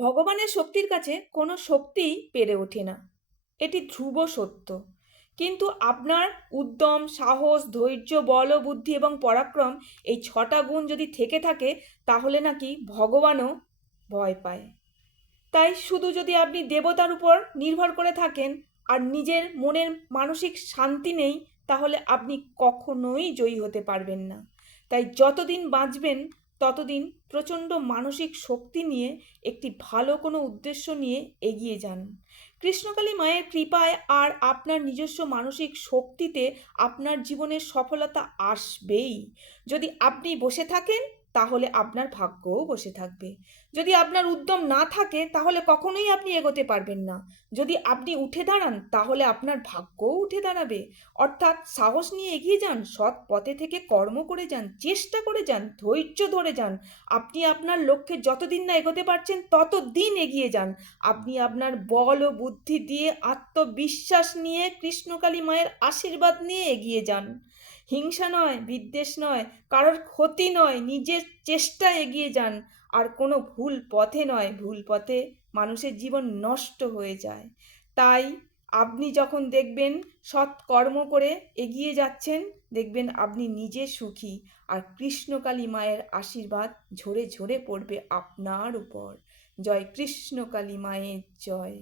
ভগবানের শক্তির কাছে কোনো শক্তিই পেরে ওঠে না, এটি ধ্রুব সত্য। কিন্তু আপনার উদ্যম, সাহস, ধৈর্য, বল, বুদ্ধি এবং পরাক্রম, এই 6টা গুণ যদি থেকে থাকে, তাহলে নাকি ভগবানও ভয় পায়। তাই শুধু যদি আপনি দেবতার উপর নির্ভর করে থাকেন আর নিজের মনের মানসিক শান্তি নেই, তাহলে আপনি কখনোই জয়ী হতে পারবেন না। তাই যতদিন বাঁচবেন ততদিন প্রচণ্ড মানসিক শক্তি নিয়ে একটি ভালো কোনো উদ্দেশ্য নিয়ে এগিয়ে যান। কৃষ্ণকালী মায়ের কৃপায় আর আপনার নিজস্ব মানসিক শক্তিতে আপনার জীবনের সফলতা আসবেই। যদি আপনি বসে থাকেন, তাহলে আপনার ভাগ্যও বসে থাকবে। যদি আপনার উদ্যম না থাকে, তাহলে কখনোই আপনি এগোতে পারবেন না। যদি আপনি উঠে দাঁড়ান, তাহলে আপনার ভাগ্যও উঠে দাঁড়াবে। অর্থাৎ সাহস নিয়ে এগিয়ে যান, সৎ পথে থেকে কর্ম করে যান, চেষ্টা করে যান, ধৈর্য ধরে যান। আপনি আপনার লক্ষ্যে যতদিন না এগোতে পারছেন, ততদিন এগিয়ে যান। আপনি আপনার বল ও বুদ্ধি দিয়ে, আত্মবিশ্বাস নিয়ে, কৃষ্ণকালী মায়ের আশীর্বাদ নিয়ে এগিয়ে যান। হিংসা নয়, বিদ্বেষ নয়, কারোর ক্ষতি নয়, নিজের চেষ্টায় এগিয়ে যান। আর কোনো ভুল পথে নয়, ভুল পথে মানুষের জীবন নষ্ট হয়ে যায়। তাই আপনি যখন দেখবেন সৎ কর্ম করে এগিয়ে যাচ্ছেন, দেখবেন আপনি নিজে সুখী, আর কৃষ্ণকালী মায়ের আশীর্বাদ ঝরে ঝরে পড়বে আপনার উপর। জয় কৃষ্ণকালী মায়ের জয়।